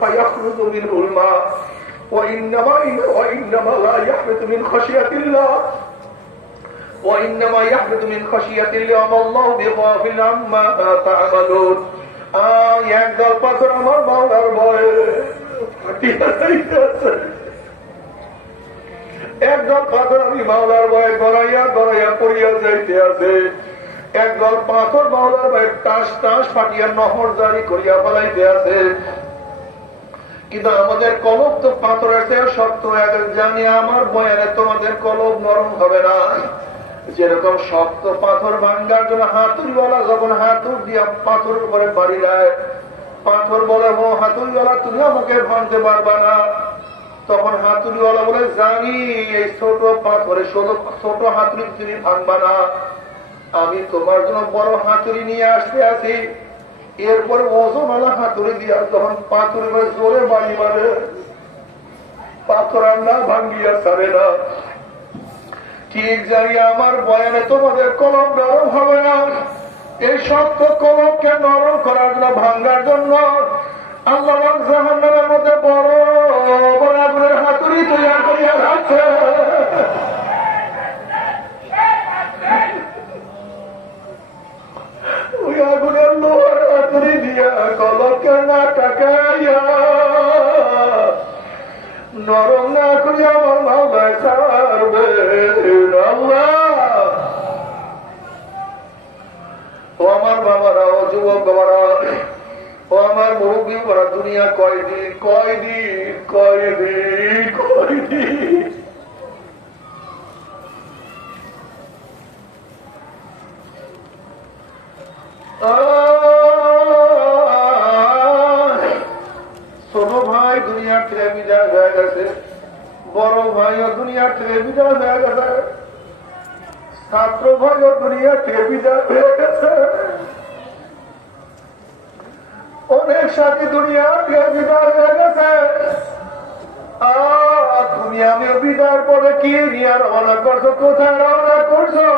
فيخرج منه الماء وإنما لا يحبط من خشية الله وإنما يحبط من خشية الله وما الله بغافل عما تعملون একদল পাথর আমার মাওলার ভয়ে ফাটিয়া যাইতেছে, একদল পাথর আমি মাওলার ভয়ে গড়াইয়া গড়াইয়া পড়িয়া যাইতে আছে, একদল পাথর মাওলার ভয়ে টাস টাস ফাটিয়া নহর জারি করিয়া ফেলাইতে আছে। কিন্তু আমাদের কলব তো পাথরের চেয়ে শক্ত হয়ে গেছে, জানি আমার বয়ানে তোমাদের কলব নরম হবে না। যেরকম শক্ত পাথর ভাঙ্গার জন্য হাতুড়িওয়ালা যখন হাতুড় দিয়া পাথরের উপরে বাড়ি দেয়, পাথর বলে ও হাতুড়িওয়ালা তুমি আমাকে ভাঙতে পারবা না, তখন হাতুড়িওয়ালা বলে জানি এই ছোট পাথরে ছোট হাতুড়ি তুমি ভাঙবা না, আমি তোমার জন্য বড় হাতুড়ি নিয়ে আসতে আছি। এরপরে ওজনওয়ালা হাতুড়ি দিয়া তখন পাথরের জোরে বাড়ি মারে, পাথর আর না ভাঙ্গিয়া ছাড়ে না। ঠিক জানি আমার বয়ানে তোমাদের কলম নরম হবে না। এই শক্ত কলমকে নরম করার জন্য ভাঙ্গার জন্য আল্লাহ জাহান্নামের মধ্যে বড় বড় আগুনের হাতুড়ি তৈরি করিয়া রাখছে। ওই আগুনের লোহার হাতুড়ি দিয়া কলমকে না টাকাইয়া নরম না করিয়া আমার মাওলায় ছাড়বে। ও আমার বাবারা, ও যুবক বাবারা, ও আমার মুরব্বী বাবারা, দুনিয়া কয়দিন কয়দিন কয়দিন কয়দিন ছোট ভাই দুনিয়ার থেকে বিদায় হয়ে গেছে, বড় ভাইও দুনিয়ার থেকে বিদায় হয়ে গেছে, ছাত্র ভাইও দুনিয়ার থেকে বিদায় হয়ে গেছে, অনেক সাথী দুনিয়ার থেকে বিদায় হয়ে গেছে। তুমি আমিও বিদায়ের পরে কি নিয়ে রওনা করছো, কোথায় রওনা করছো?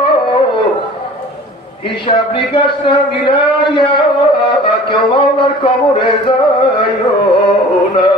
হিসাব নিকাশ না মিলাইয়া কেউ মাওলার কবরে যাইও না।